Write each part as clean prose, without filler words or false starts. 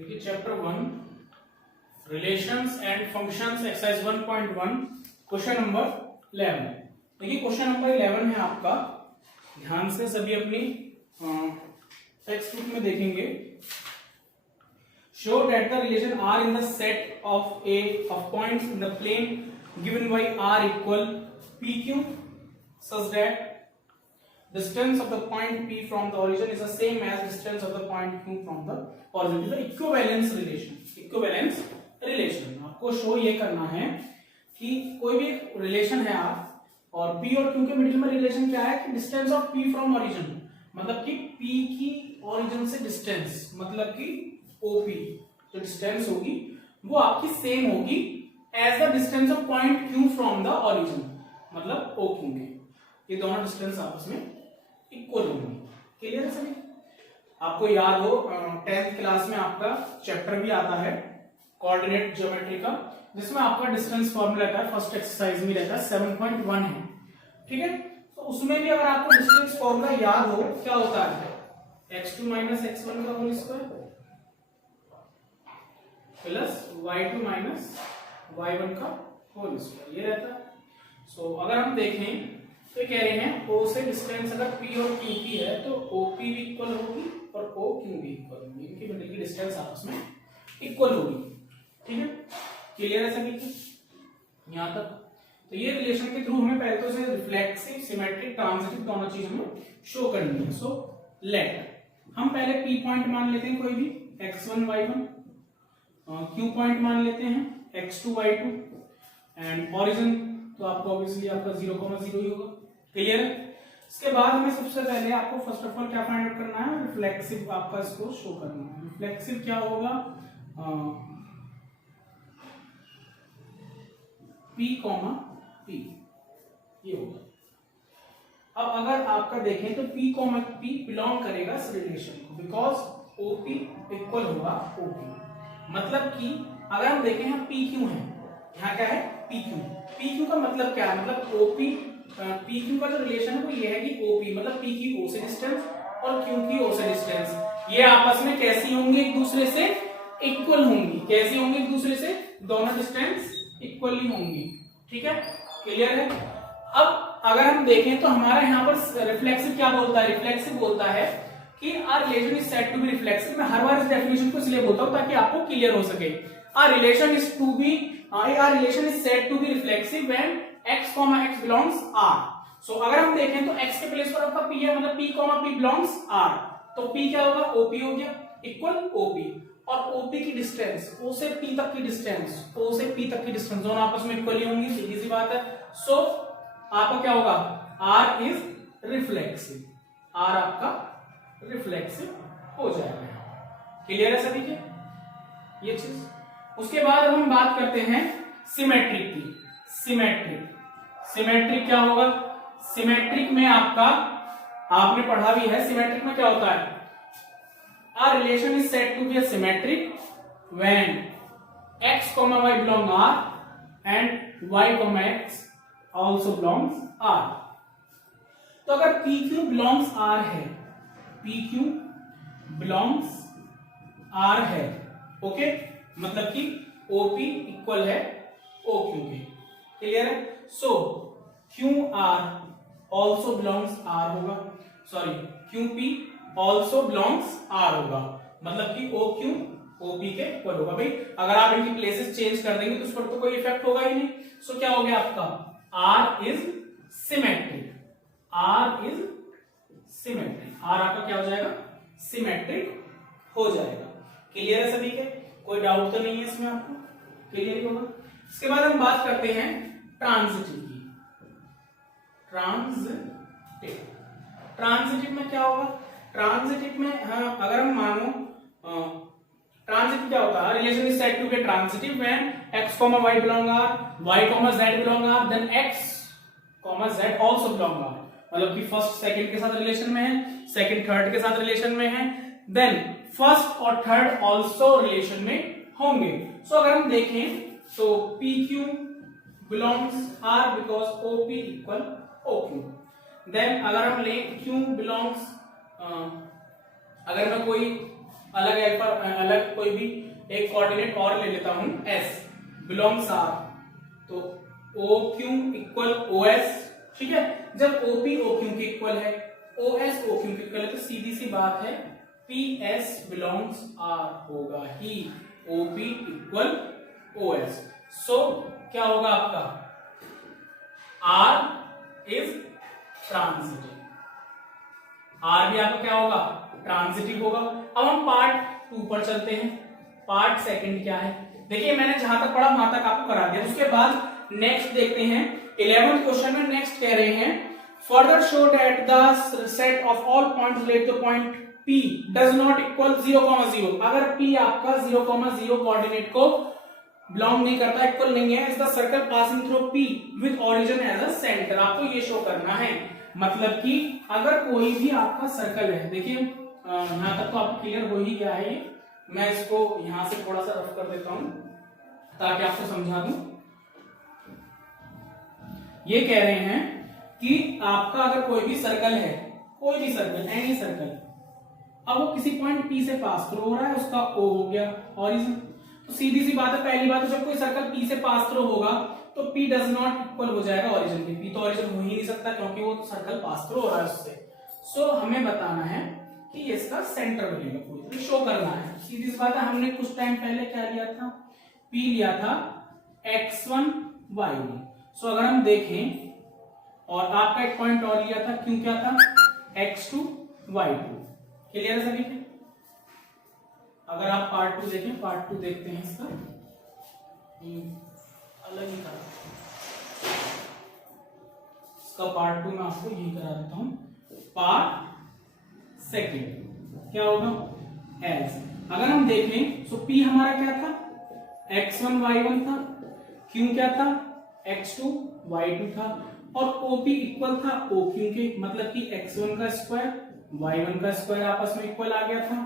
देखिए chapter 1 relations and functions exercise 1.1 question number 11। देखिए question number 11 है आपका, ध्यान से सभी अपनी टेक्स्ट बुक में देखेंगे। Show that the relation R in the set of A of points in the plane given by R equal P Q such that distance of the point P from the origin is the same as distance of the point Q from the origin. The equivalence relation. Equivalence relation. आपको show ये करना है कि कोई भी relation है आप और P और Q के मिडिल में रिलेशन क्या है कि distance of P from origin, मतलब कि P की ओरिजिन से डिस्टेंस, मतलब कि OP जो डिस्टेंस होगी वो आपकी सेम होगी as the distance of point Q from the origin, मतलब OQ के। ये दोनों डिस्टेंस आपस में इक्वल होंगे। क्लियर है सभी? आपको याद हो 10th क्लास में आपका चैप्टर भी आता है कोऑर्डिनेट ज्योमेट्री का, जिसमें आपका डिस्टेंस फॉर्मूला रहता है, फर्स्ट एक्सरसाइज में रहता है 7.1 है, ठीक है। तो उसमें भी अगर आपको डिस्टेंस फॉर्मूला याद हो, क्या होता है x2 माइनस x1 का whole square plus y2 minus y1 का होल स्क्वायर, ये रहता है। सो अगर हम देखें तो कह रहे हैं O से डिस्टेंस अगर P और Q की है तो OP भी इक्वल होगी और OQ भी इक्वल होगी, इनकी मिडिल की डिस्टेंस आपस में इक्वल होगी, ठीक है। क्लियर है सभी की यहां तक? तो ये रिलेशन के थ्रू हमें पहले तो से रिफ्लेक्सिव, सिमेट्रिक, ट्रांजिटिव दोनों चीज हमें शो करनी है। सो लेट हम पहले P पॉइंट मान लेते हैं कोई भी x1 y1, Q पॉइंट मान लेते हैं x2 y2 एंड ओरिजिन तो आपको ऑब्वियसली आपका 0,0 ही होगा। क्लियर है? इसके बाद हमें सबसे पहले आपको फर्स्ट ऑफ ऑल क्या फाइंड आउट करना है, रिफ्लेक्सिव आपका इसको शो करना है। रिफ्लेक्सिव क्या होगा, P, ये होगा। अब अगर आपका देखें तो P, बिलोंग करेगा इस रिलेशन को, बिकॉज OP इक्वल होगा OP, मतलब कि अगर हम देखें यहाँ PQ है, यहाँ क्या है PQ का मतलब क्या है, मतलब OP PQ का जो रिलेशन है वो ये है कि OP मतलब P की O से डिस्टेंस और Q की O से डिस्टेंस, ये आपस में कैसी होंगी, एक दूसरे से इक्वल होंगी। कैसी होंगी एक दूसरे से, दोनों डिस्टेंस इक्वली होंगी, ठीक है। क्लियर है? अब अगर हम देखें तो हमारा यहाँ पर रिफ्लेक्सिव क्या बोलता है, रिफ्लेक्सिव बोलता है कि R relation is said to be reflexive. मैं हर बार इस डेफिनेशन को इसलिए बोलता हूं ताकि आपको क्लियर हो सके। R relation is to be our relation is said to be reflexive when x, x belongs R. So अगर हम देखें तो x के प्लेस पर आपका P है, मतलब P, belongs R, तो P क्या होगा, OP हो गया, इक्वल OP, और OP की डिस्टेंस O से P तक की डिस्टेंस, O से P तक की डिस्टेंस दोनों आपस में इक्वली होंगी, सीधी सी बात है। सो आपका क्या होगा, R इज रिफ्लेक्सिव, R आपका रिफ्लेक्सिव हो जाएगा। क्लियर है सभी के ये चीज? उसके बाद अब हम बात करते हैं सिमेट्रिक की। सिमेट्रिक क्या होगा, सिमेट्रिक में आपका आपने पढ़ा भी है, सिमेट्रिक में क्या होता है, a relation is said to be a symmetric when x, y belong R and y, x also belongs R। तो अगर PQ belongs R है, PQ belongs R है, ओके, मतलब कि OP इक्वल है OQ के। क्लियर है? सो QR ऑल्सो बिलोंग्स R होगा, sorry QP also belongs R होगा, मतलब कि OQ OP के इक्वल होगा। भाई अगर आप इनकी प्लेसेस चेंज कर देंगे तो उस पर तो कोई इफेक्ट होगा ही नहीं। सो क्या हो गया आपका, R इज सिमेट्रिक, R आपका क्या हो जाएगा, सिमेट्रिक हो जाएगा। क्लियर है सभी के? कोई डाउट तो नहीं है इसमें, आपको क्लियर ही होगा। इसके बाद हम बात करते हैं ट्रांजिटिव की। ट्रांजिटिव में क्या होगा, ट्रांजिटिव में अगर हम मानो ट्रांजिटिव क्या होता है, relation is said to be transitive when x, y belong R, y, z belong R, then x, z also belong R, मतलब कि फर्स्ट सेकंड के साथ रिलेशन में है, सेकंड थर्ड के साथ रिलेशन में है, देन फर्स्ट और थर्ड ऑल्सो रिलेशन में होंगे। सो अगर हम देखें तो PQ belongs R because OP equal OQ। Then अगर हम ले Q belongs अगर मैं कोई अलग अल्फा अलग कोई भी एक कोऑर्डिनेट और ले लेता हूं s बिलोंग्स आर, तो O Q equal O S, ठीक है। जब ओपी ओ क्यू के इक्वल है, ओ एस ओ क्यू के इक्वल है, तो सीधी सी बात है पी एस बिलोंग्स आर होगा ही ओपी इक्वल ओ एस। सो क्या होगा आपका, आर इज ट्रांजिटिव, आर भी आपका क्या होगा, ट्रांजिटिव होगा। अब हम पार्ट 2 पर चलते हैं। पार्ट सेकंड क्या है, देखिए मैंने जहां तक पढ़ा वहां तक आपको करा दिया। उसके बाद नेक्स्ट देखते हैं 11th क्वेश्चन में। नेक्स्ट कह रहे हैं further show that the set of all points related two point P does not equal 0,0। अगर P आपका 0,0 कोऑर्डिनेट को बिलोंग नहीं करता, इक्वल नहीं है, is the circle passing through P with origin as a centre. आपको ये शो करना है, मतलब कि अगर कोई भी आपका सर्कल है, देखिए यहां तक तो आपको क्लियर हो ही गया है। मैं इसको यहां से थोड़ा सा रफ कर देता हूं ताकि आपको समझा दूं। ये कह रहे हैं कि आपका अगर कोई भी सर्कल है, कोई भी सर्कल, एनी सर्कल, अब वो किसी पॉइंट P से पास थ्रू हो रहा है, उसका O हो गया ओरिजिन। तो सीधी सी बात है, पहली बात, जब कोई सर्कल P से पास थ्रू होगा तो P डज नॉट इक्वल हो जाएगा ओरिजिन के। P तो ओरिजिन हो ही नहीं सकता क्योंकि वो सर्कल पास थ्रू हो रहा है उससे। सो हमें बताना है कि इसका सेंटर बनेगा, पूरी शो करना है। सीधी सी बात है, हमने कुछ टाइम पहले क्या लिया था, P लिया था x1 y1। सो अगर हम देखें, और आपका एक पॉइंट और लिया था, क्यों क्या था, x2 y2। क्लियर है सभी? अगर आप पार्ट 2 देखें, पार्ट 2 देखते हैं इसका, अलग ही था इसका पार्ट 2 में आपको यही करा देता हूं। पार्ट सेकंड क्या होगा, एज अगर हम देखें तो P हमारा क्या था, x1 y1 था, क्यों क्या था, x2 y2 था, और OP इक्वल था OQ के, मतलब कि x1 का स्क्वायर y1 का स्क्वायर आपस में इक्वल आ गया था,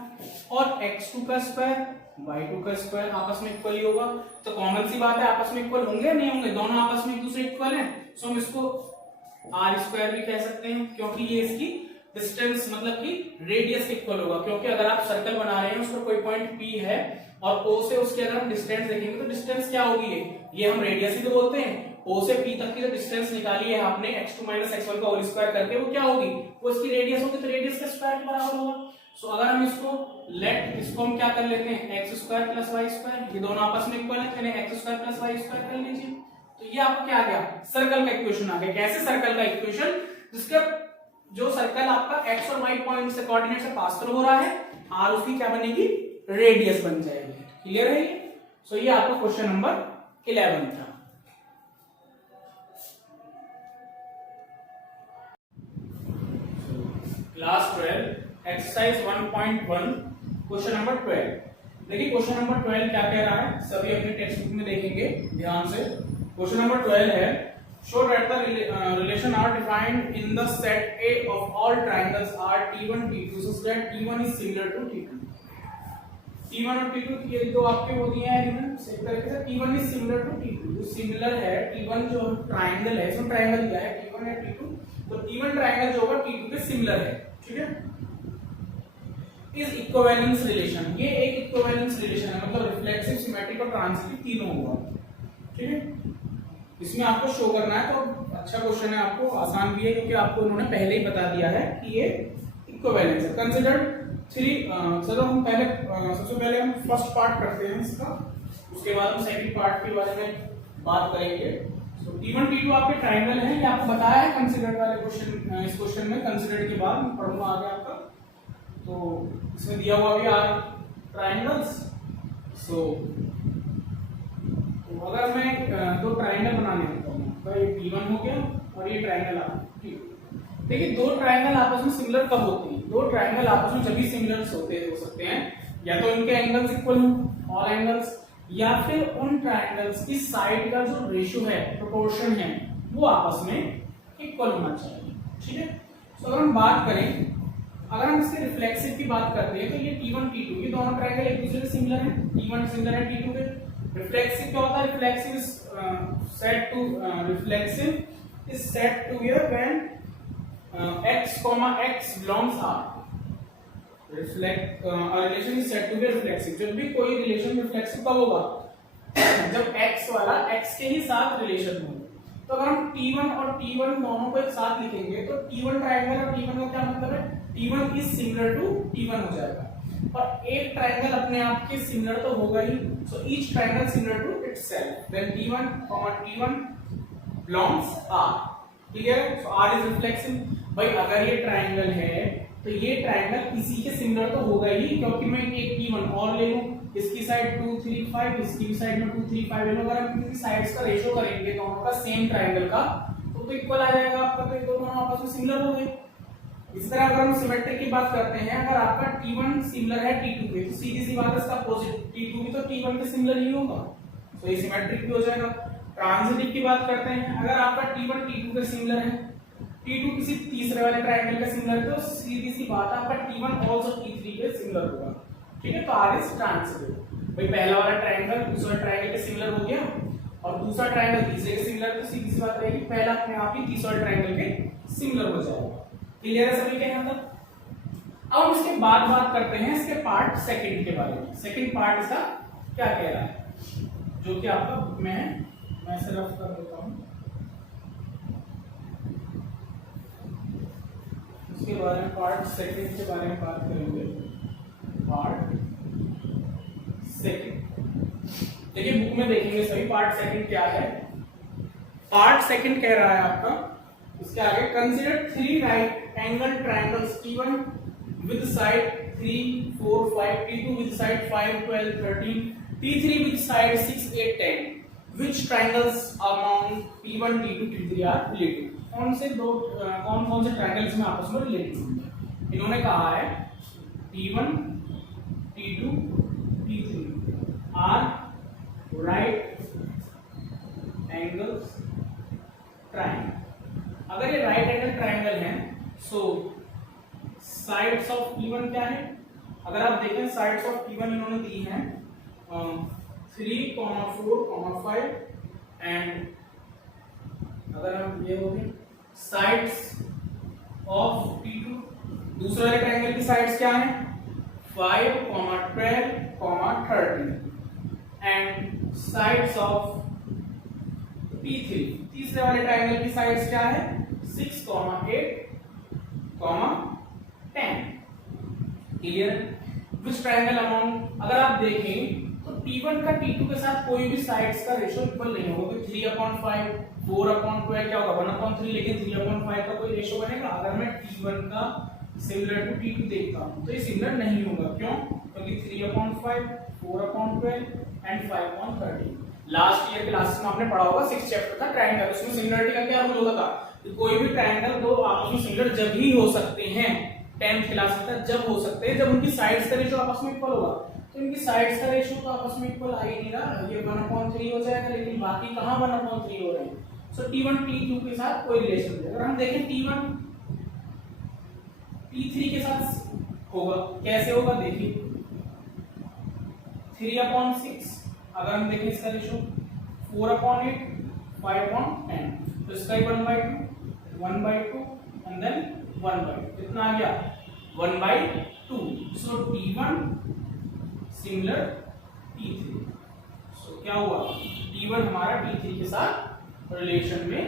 और x2 का स्क्वायर y2 का स्क्वायर आपस में इक्वल ही होगा। तो कॉमन सी बात है, आपस में इक्वल होंगे नहीं होंगे, दोनों आपस में एक दूसरे इक्वल हैं। सो हम इसको r स्क्वायर भी कह सकते हैं, क्योंकि ये इसकी डिस्टेंस मतलब कि रेडियस इक्वल होगा। क्योंकि अगर आप सर्कल बना रहे हैं, उस पर कोई पॉइंट P है और O से उसके अगर हम डिस्टेंस देखेंगे तो डिस्टेंस क्या होगी, ये हम रेडियस ही तो बोलते हैं। O से P तक की जो डिस्टेंस निकाली है आपने x2 - x1 का होल स्क्वायर करके, वो क्या होगी, वो इसकी रेडियस होगी, तो रेडियस का स्क्वायर के बराबर होगा। सो अगर हम इसको हम क्या कर लेते हैं, x square plus y square, ये दोनों आपस में इक्वल है, तो इन्हें x square plus y square कर लीजिए। तो ये आपका क्या आ गया, सर्कल का इक्वेशन आ गया। कैसे सर्कल का इक्वेशन, जिसका जो सर्कल आपका x और y पॉइंट से कोऑर्डिनेट से पास थ्रू हो रहा है, r उसकी क्या बनेगी, रेडियस बन जाएगी। क्लियर है ये? सो ये आपका क्वेश्चन नंबर 11 था। Class 12 exercise 1.1 question number 12। देखिए क्वेश्चन नंबर 12 क्या कह रहा है, सभी अपने टेक्स्ट बुक में देखेंगे ध्यान से। क्वेश्चन नंबर 12 है, show that the relation R defined in the set A of all triangles R T1 T2 so that T1 is similar to T2। T1 और T2 ये दो आपके वो दिए हैं एलिमेंट, एक तरीके से T1 is similar to T2। जो सिमिलर है, T1 जो ट्रायंगल है, इसमें ट्रायंगल क्या है, T1 है T2, तो T1 ट्रायंगल जो होगा T2 के सिमिलर है, ठीक है। इज इक्विवेलेंस रिलेशन, ये एक इक्विवेलेंस रिलेशन है, मतलब रिफ्लेक्सिव, सिमेट्रिक और ट्रांजिटिव तीनों होगा, ठीक है। इसमें आपको शो करना है, तो अच्छा क्वेश्चन है, आपको आसान भी है क्योंकि आपको उन्होंने पहले ही बता दिया है कि ये इक्विवेलेंस है। कंसीडर 3, चलो हम पहले सबसे पहले हम फर्स्ट पार्ट करते हैं इसका, उसके बाद हम सेकंड पार्ट के बारे में बात करेंगे। तो T1 T2 आपके ट्रायंगल हैं, ये आपको बताया है कंसीडर्ड वाले क्वेश्चन, इस क्वेश्चन में कंसीडर्ड के बाद मैं पढ़ूंगा आगे आपका। तो इसमें दिया हुआ भी आर ट्रायंगल्स। सो तो अगर मैं दो ट्रायंगल बनाने देता हूं, तो ये T1 हो गया और ये ट्रायंगल आपका T2। देखिए दो ट्रायंगल आपस में सिमिलर कब होते हैं, दो ट्रायंगल आपस में जब भी सिमिलर हो सकते हैं, या तो इनके एंगल्स इक्वल हो, ऑल एंगल्स, या फिर उन ट्रायंगल्स की साइड का जो रेशियो है, प्रोपोर्शन है, वो आपस में इक्वल होना चाहिए, ठीक है। तो अगर हम बात करें, अगर हम इसके रिफ्लेक्सिव की बात करते हैं, तो ये T1 T2 ये दोनों ट्रायंगल एक दूसरे से सिमिलर हैं, T1 सिमिलर है T2 के। रिफ्लेक्सिव क्या होता है, reflexive is set to here when x, x belongs R। Relation is said to be reflexive. जब भी कोई रिलेशन रिफ्लेक्सिव कब होगा, जब x वाला x के ही साथ रिलेशन हो। तो अगर हम T1 और T1 दोनों को एक साथ लिखेंगे तो T1 ट्रायंगल और T1 का क्या मतलब है, T1 is similar to T1 हो जाएगा। और एक ट्रायंगल अपने आप के सिमिलर तो होगा ही, so each triangle similar to itself, then T1, T1 belongs R। Clear है? So R is reflexive. भाई अगर ये ट्रायंगल है तो ये ट्रायंगल इसी के सिमिलर तो होगा ही, क्योंकि मैं एक T1 और ले लूं, इसकी साइड 2 3 5, इसकी भी साइड में 2 3 5 ले लूं। अगर हम इनकी साइड्स का रेशियो करेंगे दोनों का सेम ट्रायंगल का तो इक्वल आ जाएगा आपका, तो ये दोनों आपस में सिमिलर हो गए। इसी तरह अगर हम सिमेट्रिक की बात करते हैं, अगर आपका T1 सिमिलर है T2 के तो सीधी सी बात है इसका अपोजिट T2 भी तो T1 के सिमिलर ही होगा, तो ये सिमेट्रिक भी हो जाएगा। ट्रांजिटिव की बात करते हैं, अगर आपका T1 T2 के सिमिलर है, T2 किसी तीसरे वाले ट्रायंगल के सिमिलर है, तो सीधी सी बात है आपका T1 आल्सो T3 के सिमिलर होगा। ठीक है, तो R इज ट्रांजिटिव। भाई पहला वाला ट्रायंगल दूसरे ट्रायंगल के सिमिलर हो गया और दूसरा ट्रायंगल तीसरे के सिमिलर, तो सीधी सी बात रहेगी पहला अपने आप ही तीसरे ट्रायंगल के सिमिलर हो जाएगा। क्लियर है सभी के यहाँ तक? अब हम इसके बाद बात करते हैं इसके पार्ट सेकंड के बारे में। सेकंड पार्ट इसका क्या कह रहा है, जो कि आपका बुक में है, मैं इसे रफ कर देता हूं। इसके बारे में पार्ट सेकंड के बारे में बात करेंगे। पार्ट सेकंड देखिए बुक में देखेंगे सभी पार्ट सेकंड क्या है। पार्ट सेकंड कह रहा है आपका इसके आगे, consider 3 right angle triangles T1 with side 3 4 5, T2 with side 5 12 13, T3 with side 6 8 10, which triangles among T1 T2 T3 are related? कौन से ट्रायंगल्स में आपस में रिलेटेड होंगे? इन्होंने कहा है T1 T2 T3 are right angles triangle। अगर ये राइट एंगल ट्रायंगल है सो साइड्स ऑफ T1 क्या है, अगर आप देखें साइड्स ऑफ T1 इन्होंने दी हैं 3, 4, 5 एंड अगर हम ये हो गए साइड्स ऑफ T2, दूसरे वाले ट्रायंगल की साइड्स क्या है 5, 12, 13 एंड साइड्स ऑफ T3, तीसरे वाले ट्रायंगल की साइड्स क्या है 6, 8, 10। क्लियर? विच ट्रायंगल अमॉन्ग, अगर आप देखें तो T1 का T2 के साथ कोई भी साइड्स का रेशियो इक्वल नहीं होगा। 3/5 4/12 क्या होगा 1/3, लेकिन 3/5 का कोई रेशियो बनेगा? अगर मैं T1 का सिमिलर टू T2 देखता हूं तो ये सिमिलर नहीं होगा। क्यों? क्योंकि 3/5 4/12 एंड 5/13 लास्ट ईयर क्लासेस में आपने पढ़ा होगा 6th चैप्टर था ट्रायंगल, उसमें सिमिलरिटी का क्या रूल होता था कि कोई भी ट्रायंगल दो आपस में सिमिलर जब ही हो सकते हैं 10th क्लास तक, जब हो सकते हैं जब उनकी साइड्स का रेशियो आपस में इक्वल होगा। तो इनकी साइड्स का रेशियो तो आपस में इक्वल आ ही नहीं रहा, ये 1/3 हो जाएगा, लेकिन बाकी कहां 1/3 हो रहे हैं। सो T1 T2 के साथ कोई रिलेशन नहीं। अगर हम देखें T1 T3 के साथ होगा, कैसे होगा देखिए 3/6, अगर हम देखें इसका रेशियो 4/8 5/10, तो इसका 1/2 एंड देन 1/2 कितना आ गया 1/2। सो T1 सिमिलर T3, सो क्या हुआ T1 हमारा T3 के साथ रिलेशन में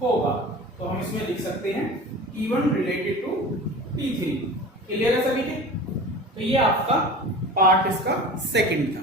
होगा, तो हम इसमें लिख सकते हैं T1 related to T3। Clear है सभी के? तो ये आपका पार्ट इसका सेकंड था।